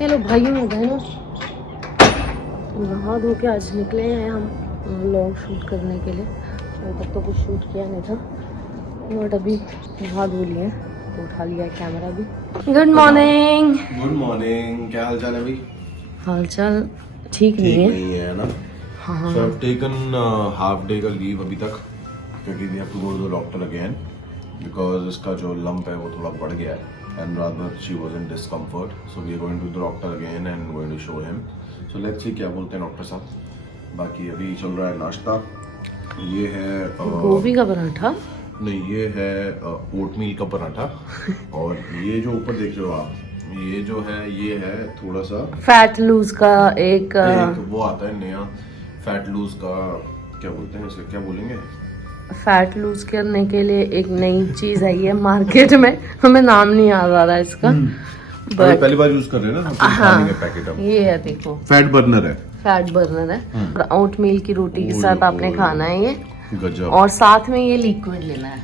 Hello भाइयों और बहनों, नहा धो के आज निकले हैं हम लॉन्ग शूट करने के लिए। और तब तो कुछ शूट किया नहीं था, बट अभी नहा धो लिए तो उठा लिया है कैमरा भी। Good morning. गुड मॉर्निंग, क्या हाल चाल है भाई? हाल चाल ठीक नहीं है ना? हाँ। So I've taken half day का लीव अभी तक, क्योंकि we have to go to the doctor again because इसका जो lump है वो थोड़ा बढ़ गया है and rather she was in discomfort, so we are going to the doctor again and going to show him. So let's see क्या बोलते हैं डॉक्टर साहब। बाकी अभी चल रहा है नाश्ता। ये है गोभी का पराठा नहीं, ये है ओटमील का पराठा। और ये जो ऊपर देख रहे हो आप, ये जो है ये है थोड़ा सा फैट लूज का एक वो आता है नया फैट लूज का, क्या बोलते हैं इसे, क्या बोलेंगे? फैट लूज करने के लिए एक नई चीज आई है मार्केट में, हमें नाम नहीं याद आ रहा है इसका। बट पहली बार यूज कर रहे हैं ना, हाँ, पैकेट अब ये है देखो, फैट बर्नर है। फैट बर्नर है और ओट मील की रोटी के साथ आपने खाना है ये, गजब। और साथ में ये लिक्विड लेना है।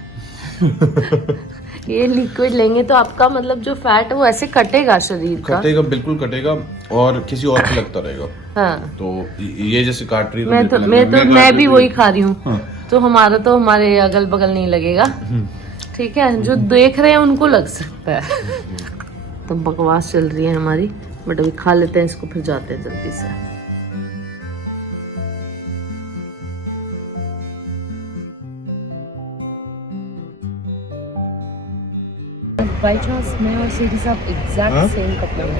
ये लिक्विड लेंगे तो आपका मतलब जो फैट है वो ऐसे कटेगा शरीर का, कटेगा, बिल्कुल कटेगा और किसी और को लगता रहेगा। हाँ, तो ये जैसे काट रही है मैं भी वही खा रही हूँ। हाँ। तो हमारे अगल बगल नहीं लगेगा, ठीक है? जो देख रहे हैं उनको लग सकता है। तो बकवास चल रही है हमारी, बट अभी खा लेते हैं इसको, फिर जाते हैं जल्दी से। बाई चांस मैं और सीधी साहब एग्जैक्ट सेम कपड़े में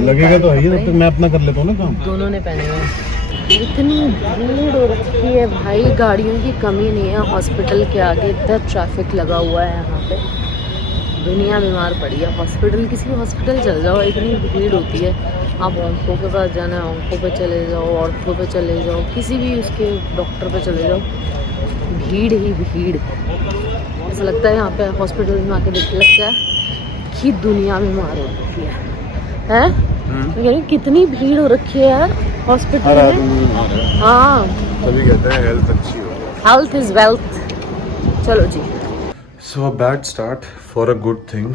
लगेगा तो है, तब तक मैं अपना कर लेता हूँ ना काम। दोनों ने पहने हुए हैं। इतनी भीड़ हो रखी है भाई, गाड़ियों की कमी नहीं है। हॉस्पिटल के आगे इतना ट्रैफिक लगा हुआ है, यहाँ पे दुनिया बीमार पड़ी है। हॉस्पिटल, किसी भी हॉस्पिटल चल जाओ, इतनी भीड़ होती है। आप ऑंखों के पास जाना है, ऑंखों पे चले जाओ, ऑर्थो पे चले जाओ, किसी भी उसके डॉक्टर पे चले जाओ, भीड़ ही भीड़। ऐसा लगता है यहाँ पे हॉस्पिटल में आके देख लगता है कि दुनिया बीमार हो रखी है। यानी कितनी भीड़ हो रखी है यार हॉस्पिटल में। हाँ, तभी कहते हैं हेल्थ अच्छी हो। Health is wealth. चलो जी। So bad start for a good thing.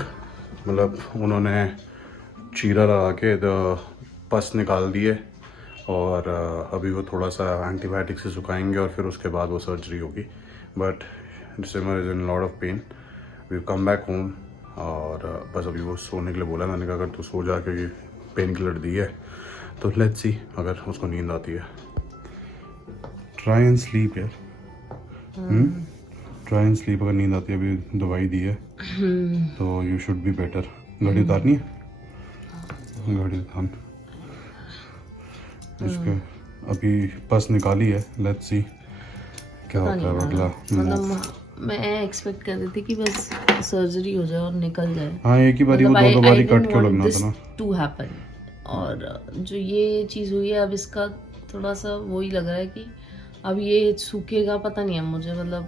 मतलब उन्होंने चीरा लगा के पस निकाल दिए और अभी वो थोड़ा सा एंटीबायोटिक से सुखाएंगे और फिर उसके बाद वो सर्जरी होगी। But Simar is in lot of pain. We come back home और बस अभी वो सोने के लिए बोला। मैंने कहा अगर तू सो जा, क्योंकि पेन किलर दी है, तो लेट्स सी अगर उसको नींद आती है। ट्राई एंड स्लीप यार, ट्राई एंड स्लीप। अगर नींद आती है, अभी दवाई दी है तो यू शुड बी बेटर। गाड़ी उतारनी है, गाड़ी उतार। इसके अभी पस निकाली है, लेट्स सी क्या होता है अगला। मतलब मैं एक्सपेक्ट कर रही थी कि बस सर्जरी हो जाए और निकल जाए। हाँ, एक ही बारी वो दो बारी कट क्यों लगना था ना टू हैपन। और जो ये चीज़ हुई है, अब इसका थोड़ा सा वही लग रहा है कि अब ये सूखेगा, पता नहीं है मुझे। मतलब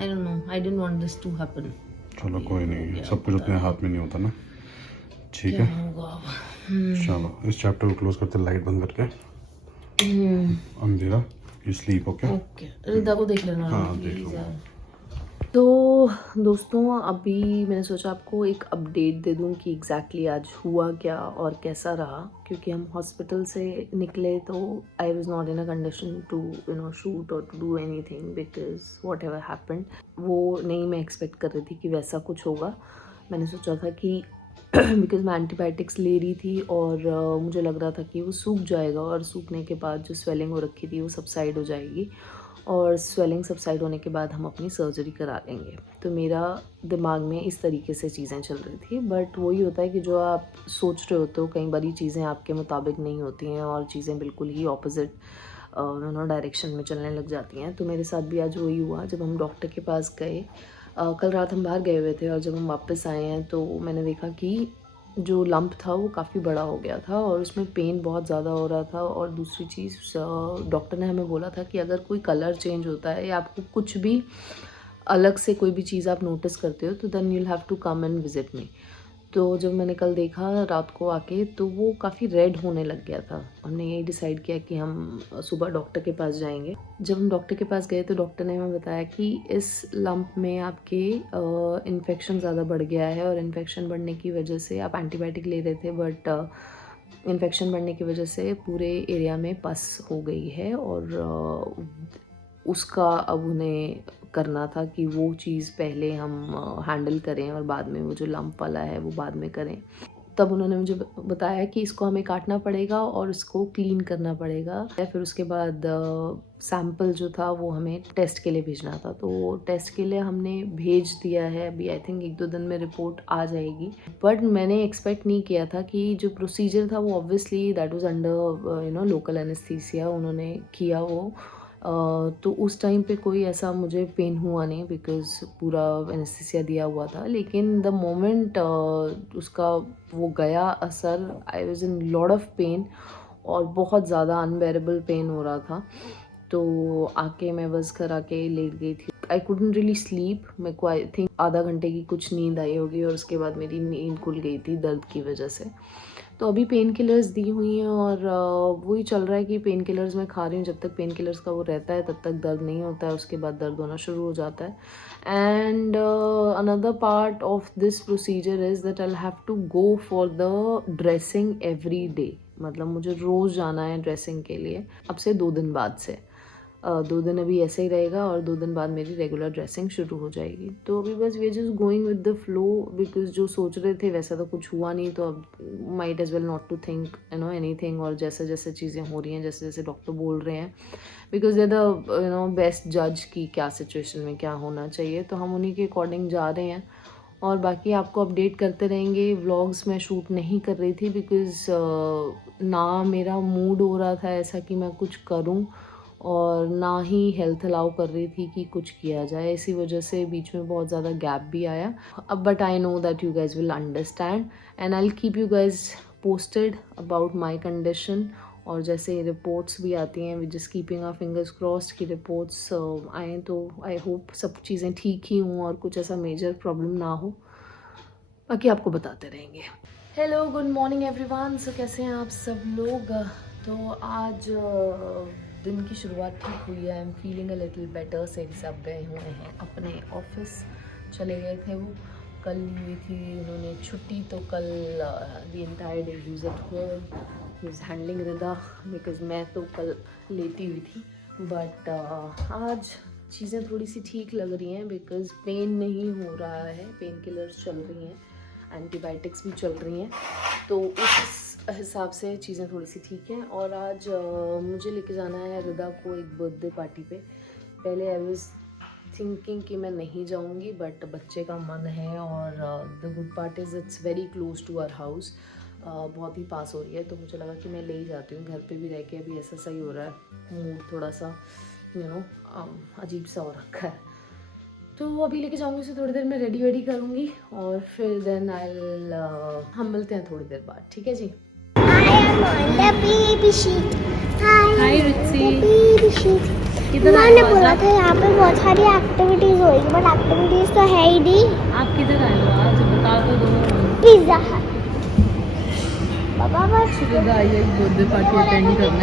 I don't know, I didn't want this to happen. चलो कोई नहीं, सब कुछ अपने हाथ में नहीं होता ना। ठीक है, चलो इस चैप्टर को क्लोज करते, लाइट बंद करके। अंधेरा, यू स्लीप। ओके ओके, रिदा को देख लेना। हाँ, देख लो। तो दोस्तों, अभी मैंने सोचा आपको एक अपडेट दे दूं कि एग्जैक्टली आज हुआ क्या और कैसा रहा। क्योंकि हम हॉस्पिटल से निकले तो I was not in a condition to shoot और to do anything, because whatever happened वो नहीं मैं एक्सपेक्ट कर रही थी कि वैसा कुछ होगा। मैंने सोचा था कि बिकॉज मैं एंटीबायोटिक्स ले रही थी और मुझे लग रहा था कि वो सूख जाएगा और सूखने के बाद जो स्वेलिंग हो रखी थी वो सबसाइड हो जाएगी और स्वेलिंग सबसाइड होने के बाद हम अपनी सर्जरी करा लेंगे। तो मेरा दिमाग में इस तरीके से चीज़ें चल रही थी। बट वही होता है कि जो आप सोच रहे होते हो, कई बारी चीज़ें आपके मुताबिक नहीं होती हैं और चीज़ें बिल्कुल ही ऑपोजिट डायरेक्शन में चलने लग जाती हैं। तो मेरे साथ भी आज वही हुआ। जब हम डॉक्टर के पास गए, कल रात हम बाहर गए हुए थे और जब हम वापस आए हैं तो मैंने देखा कि जो लंप था वो काफ़ी बड़ा हो गया था और उसमें पेन बहुत ज़्यादा हो रहा था। और दूसरी चीज़, डॉक्टर ने हमें बोला था कि अगर कोई कलर चेंज होता है या आपको कुछ भी अलग से कोई भी चीज़ आप नोटिस करते हो तो then you will have to come and visit me. तो जब मैंने कल देखा रात को आके तो वो काफ़ी रेड होने लग गया था। हमने यही डिसाइड किया कि हम सुबह डॉक्टर के पास जाएंगे। जब हम डॉक्टर के पास गए तो डॉक्टर ने हमें बताया कि इस लंप में आपके इन्फेक्शन ज़्यादा बढ़ गया है और इन्फेक्शन बढ़ने की वजह से आप एंटीबायोटिक ले रहे थे बट इन्फेक्शन बढ़ने की वजह से पूरे एरिया में पस हो गई है और उसका अब उन्हें करना था कि वो चीज़ पहले हम हैंडल करें और बाद में वो जो लंप वाला है वो बाद में करें। तब उन्होंने मुझे बताया कि इसको हमें काटना पड़ेगा और इसको क्लीन करना पड़ेगा। फिर उसके बाद सैंपल जो था वो हमें टेस्ट के लिए भेजना था, तो टेस्ट के लिए हमने भेज दिया है। अभी आई थिंक 1-2 दिन में रिपोर्ट आ जाएगी। बट मैंने एक्सपेक्ट नहीं किया था कि जो प्रोसीजर था वो obviously that was under local anaesthesia उन्होंने किया वो। तो उस टाइम पे कोई ऐसा मुझे पेन हुआ नहीं बिकॉज़ पूरा एनेस्थीसिया दिया हुआ था। लेकिन द मोमेंट उसका वो गया असर, I was in lot of pain और बहुत ज़्यादा अनबेरेबल पेन हो रहा था। तो आके मैं बस घर आके लेट गई थी। I couldn't really sleep. मेरे को आई थिंक आधा घंटे की कुछ नींद आई होगी और उसके बाद मेरी नींद खुल गई थी दर्द की वजह से। तो अभी पेन किलर्स दी हुई हैं और वही चल रहा है कि पेन किलर्स मैं खा रही हूँ। जब तक पेन किलर्स का वो रहता है तब तक दर्द नहीं होता है, उसके बाद दर्द होना शुरू हो जाता है। And another part of this procedure is that I have to go for the dressing every day. मतलब मुझे रोज़ जाना है ड्रेसिंग के लिए अब से 2 दिन बाद से। 2 दिन अभी ऐसे ही रहेगा और 2 दिन बाद मेरी रेगुलर ड्रेसिंग शुरू हो जाएगी। तो अभी बस we are just going with the flow because जो सोच रहे थे वैसा तो कुछ हुआ नहीं, तो अब might as well not to think anything. और जैसे जैसे चीज़ें हो रही हैं, जैसे जैसे डॉक्टर बोल रहे हैं, बिकॉज दे द बेस्ट जज की क्या सिचुएशन में क्या होना चाहिए, तो हम उन्हीं के अकॉर्डिंग जा रहे हैं। और बाकी आपको अपडेट करते रहेंगे। व्लॉग्स मैं शूट नहीं कर रही थी बिकॉज़ ना मेरा मूड हो रहा था ऐसा कि मैं कुछ करूं और ना ही हेल्थ अलाउ कर रही थी कि कुछ किया जाए। इसी वजह से बीच में बहुत ज़्यादा गैप भी आया। अब but I know that you guys will understand and I will keep you guys posted about my condition. और जैसे रिपोर्ट्स भी आती हैं, we just keeping our fingers crossed कि रिपोर्ट्स आएँ तो आई होप सब चीज़ें ठीक ही हों और कुछ ऐसा मेजर प्रॉब्लम ना हो। बाकी आपको बताते रहेंगे। Hello, good morning everyone. So कैसे हैं आप सब लोग? तो आज दिन की शुरुआत ठीक हुई है। I am feeling a little better. सेठ साहब गए हुए हैं अपने ऑफिस, चले गए थे वो। कल ली हुई थी उन्होंने छुट्टी, तो कल the entire day he was at home, he was handling Rida because मैं तो कल लेटी हुई थी। बट आज चीज़ें थोड़ी सी ठीक लग रही हैं बिकॉज पेन नहीं हो रहा है, पेन किलर्स चल रही हैं, एंटीबायोटिक्स भी चल रही हैं, तो उस हिसाब से चीज़ें थोड़ी सी ठीक हैं। और आज मुझे लेके जाना है रिदा को एक बर्थडे पार्टी पे। पहले आई वाज थिंकिंग कि मैं नहीं जाऊंगी बट बच्चे का मन है और the good part is it's very close to our house, बहुत ही पास हो रही है, तो मुझे लगा कि मैं ले ही जाती हूँ। घर पे भी रह के अभी ऐसा सही हो रहा है, मूड थोड़ा सा अजीब सा हो रखा है। तो अभी लेके जाऊंगी उसे, थोड़ी देर में रेडी वेडी करूंगी और फिर देन हम मिलते हैं थोड़ी देर बाद, ठीक है जी? हाय रुचि, मैंने बोला था यहाँ पे बहुत सारी एक्टिविटीज होगी बट एक्टिविटीज तो है ही नहीं। आप किधर आए हो आज, बता तो दो। पिज्जा हट। पापा बस रिदा आई है बर्थडे पार्टी अटेंड करने।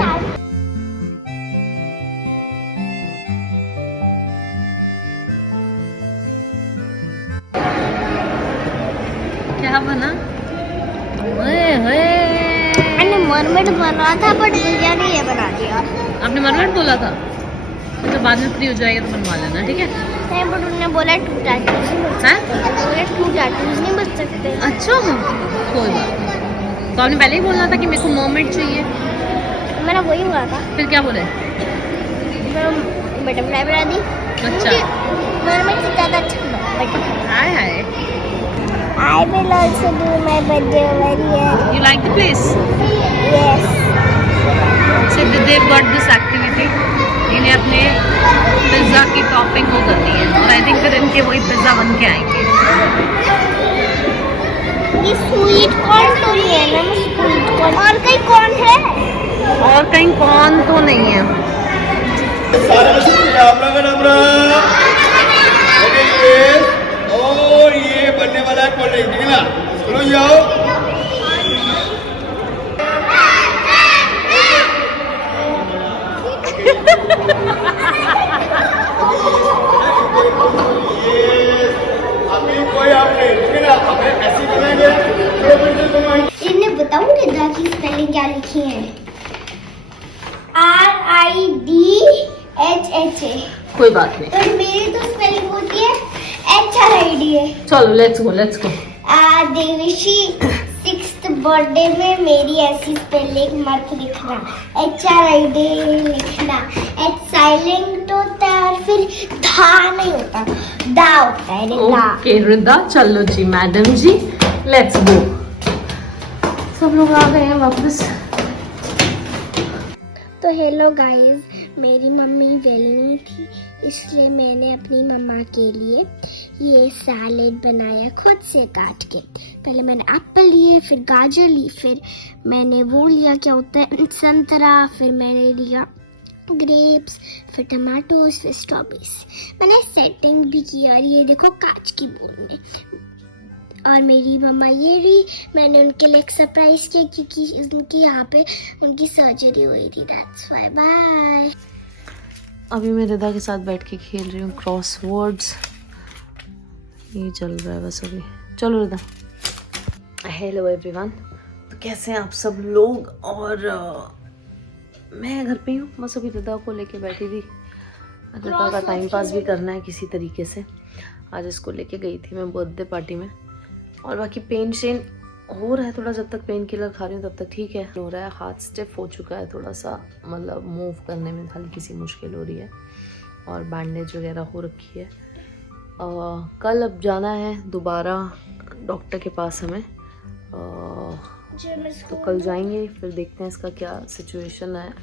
क्या बना? मैंने मरमेड बना था बट भैया ने ये बना दिया। आपने मरमेड बोला था तो बाद में फ्री हो जाएगा तो बनवा लेना, ठीक है? नहीं बट उन्होंने बोला 2 टैटूज नहीं बच सकते। बोले 2 टैटूज नहीं बच सकते। अच्छा, कोई बात नहीं। तो आपने पहले ही बोलना था कि मेरे को मरमेड चाहिए। मैंने वही बोला था। फिर क्या बोले? बटरफ्लाई बना दी। अच्छा, मरमेड से ज़्यादा अच्छा butterfly. Hi hi. I will also do my birthday over here. You like the place? Yes. So they've got this activity. इन्हें अपने पिज्ज़ा की टॉपिंग वो करनी है और आई थिंक फिर इनके वही पिज्ज़ा बन के आएंगे। ये स्वीट कॉर्न तो नहीं है ना? स्वीट कॉर्न और कहीं कौन है? और कहीं कौन तो नहीं है। और ये बनने वाला है कोल्ड ड्रिंक, ठीक है ना? इन्हें बताऊं रिदा की स्पेलिंग क्या लिखी है? RIDHHA। कोई बात नहीं, तो मेरी तो स्पेलिंग होती है HRIDA। चलो लेट्स गो। देविशी 6th बर्थडे में मेरी ऐसी स्पेलिंग मत लिखना, HRIDA लिखना। H साइलेंट होता है और फिर धा नहीं होता, दा होता है रिदा। ओके रिदा, चलो जी मैडम जी, लेट्स गो। सब लोग आ गए हैं वापस। तो हेलो गाइस, मेरी मम्मी वेल नहीं थी, इसलिए मैंने अपनी मम्मा के लिए ये सैलेड बनाया खुद से काट के। पहले मैंने एप्पल लिए, फिर गाजर ली, फिर मैंने वो लिया क्या होता है संतरा, फिर मैंने लिया ग्रेप्स, फिर टमाटोस, फिर स्ट्रॉबेरीज। मैंने सेटिंग भी की और ये देखो कांच की बोल में। और मेरी मम्मा ये रही, मैंने उनके लिए एक सरप्राइज किया क्योंकि उनकी यहाँ पे उनकी सर्जरी हुई थी। That's why. बाय। अभी मैं रिदा के साथ बैठ के खेल रही हूँ क्रॉसवर्ड्स, ये चल रहा है बस अभी। चलो रिदा। हेलो एवरीवन, तो कैसे हैं आप सब लोग? और मैं घर पे ही हूँ, बस अभी रिदा को लेके बैठी थी। रिदा का टाइम पास भी करना है किसी तरीके से। आज इसको लेके गई थी मैं बर्थडे पार्टी में। और बाकी पेन शेन हो रहा है थोड़ा, जब तक पेन किलर खा रही हूँ तब तक ठीक है। हो रहा है, हाथ स्टिफ हो चुका है थोड़ा सा, मतलब मूव करने में हल्की सी मुश्किल हो रही है। और बैंडेज वगैरह हो रखी है। कल अब जाना है दोबारा डॉक्टर के पास हमें। तो कल जाएंगे, फिर देखते हैं इसका क्या सिचुएशन है।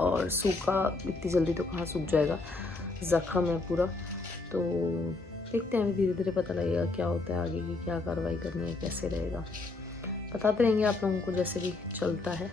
और सूखा इतनी जल्दी तो कहाँ सूख जाएगा, ज़ख्म है पूरा। तो देखते हैं, धीरे धीरे पता लगेगा क्या होता है, आगे की क्या कार्रवाई करनी है, कैसे रहेगा। बताते रहेंगे आप लोगों को जैसे भी चलता है।